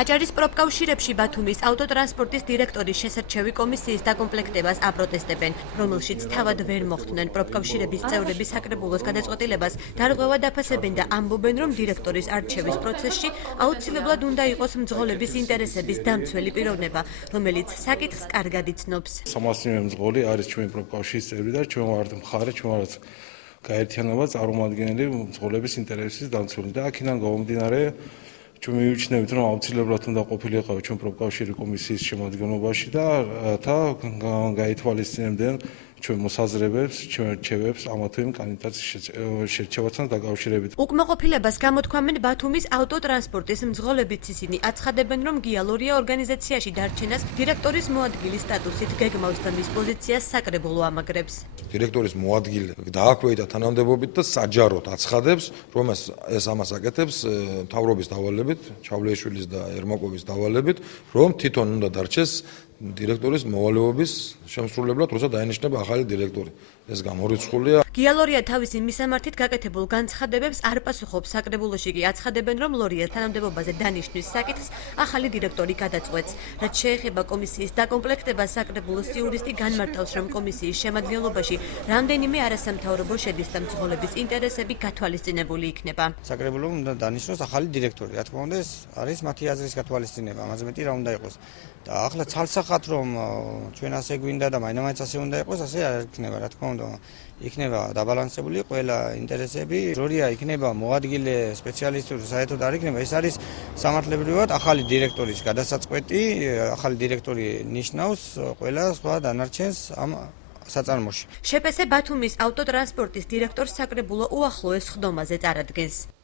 აჭარის პროფკავშირებში ბათუმის ავტოტრანსპორტის დირექტორის შესარჩევი კომისიის დაკომპლექტებას აპროტესტებენ, რომელშიც თავად ვერ მოხვდნენ პროფკავშირების წევრების საკრებულოს გადაწყვეტილებას დარღვევა დაფასებენ და ამბობენ, რომ დირექტორის არჩევის პროცესში აუცილებლად უნდა იყოს მძღოლების ინტერესების დამცველი პიროვნება, რომელიც საკითხს კარგად იცნობს. სამართლიანი მძღოლი არის ჩვენი პროფკავშირის წევრი და ჩვენ ვართ მხარე, ჩვენ ვართ გაერთიანება წარმომადგენელი მძღოლების ინტერესის დამცველი და აქედან გამომდინარე ჩვენ მივიჩნევთ, რომ აუცილებლად უნდა ყოფილიყო ჩვენ პროფკავშირის კომისიის შემადგენლობაში და გაითვალისწინებდნენ ჩვენ მოსაზრებებს, ჩვენ რჩევებს ამა თუ იმ კანდიდატის შერჩევასთან დაკავშირებით. უკმაყოფილებას გამოთქვამენ ბათუმის ავტოტრანსპორტის მძღოლებიც ისინი აცხადებენ, რომ გია ლორია ორგანიზაციაში დარჩენას დირექტორის მოადგილის სტატუსით გეგმავს და მის პოზიციას საკრებულო ამაგრებს. დირექტორის მოადგილე დააქვეითა თანამდებობით და საჯაროდ აცხადებს, რომ ეს ამას აკეთებს მთავრობის დავალებით, ჩავლეიშვილის და ერმაკოვის დავალებით, რომ თვითონ უნდა დარჩეს დირექტორის მოვალეობის შემსრულებლად, როცა დაინიშნება ახალი დირექტორი. ეს გამორიცხულია. გია ლორია თავისი მისამართით გაკეთებულ განცხადებებს არ პასუხობს. საკრებულოში კი აცხადებენ, რომ ლორიას თანამდებობაზე დანიშვნის საკითხს ახალი დირექტორი გადაწყვეტს. რაც შეეხება კომისიის დაკომპლექტებას, საკრებულოს იურისტი განმარტავს, რომ კომისიის შემადგენლობაში რამდენიმე არასამთავრობო შედის და მძღოლების ინტერესები გათვალისწინებული იქნება. საკრებულომ უნდა დანიშნოს ახალი დირექტორი. რა თქმა უნდა, ეს არის მათი აზრის გათვალისწინება. ამაზე მეტი რა უნდა იყოს. და ახლა ცალსახად რომ ჩვენ ასე გვინდა და მაინც ასე უნდა იყოს, ასე არ იქნება, რა თქმა უნდა. იქნება დაბალანსებული ყველა ინტერესები. რორია იქნება მოადგილე სპეციალისტური საერთოდ არ იქნება. ეს არის სამართლებრივად ახალი დირექტორის გადასაწყვეტი. ახალი დირექტორი ნიშნავს ყველა სხვა დანარჩენს ამ საწარმოში. შეპესე ბათუმის ავტოტრანსპორტის დირექტორს საკრებულო უახლოეს ხდომაზე წარადგენს.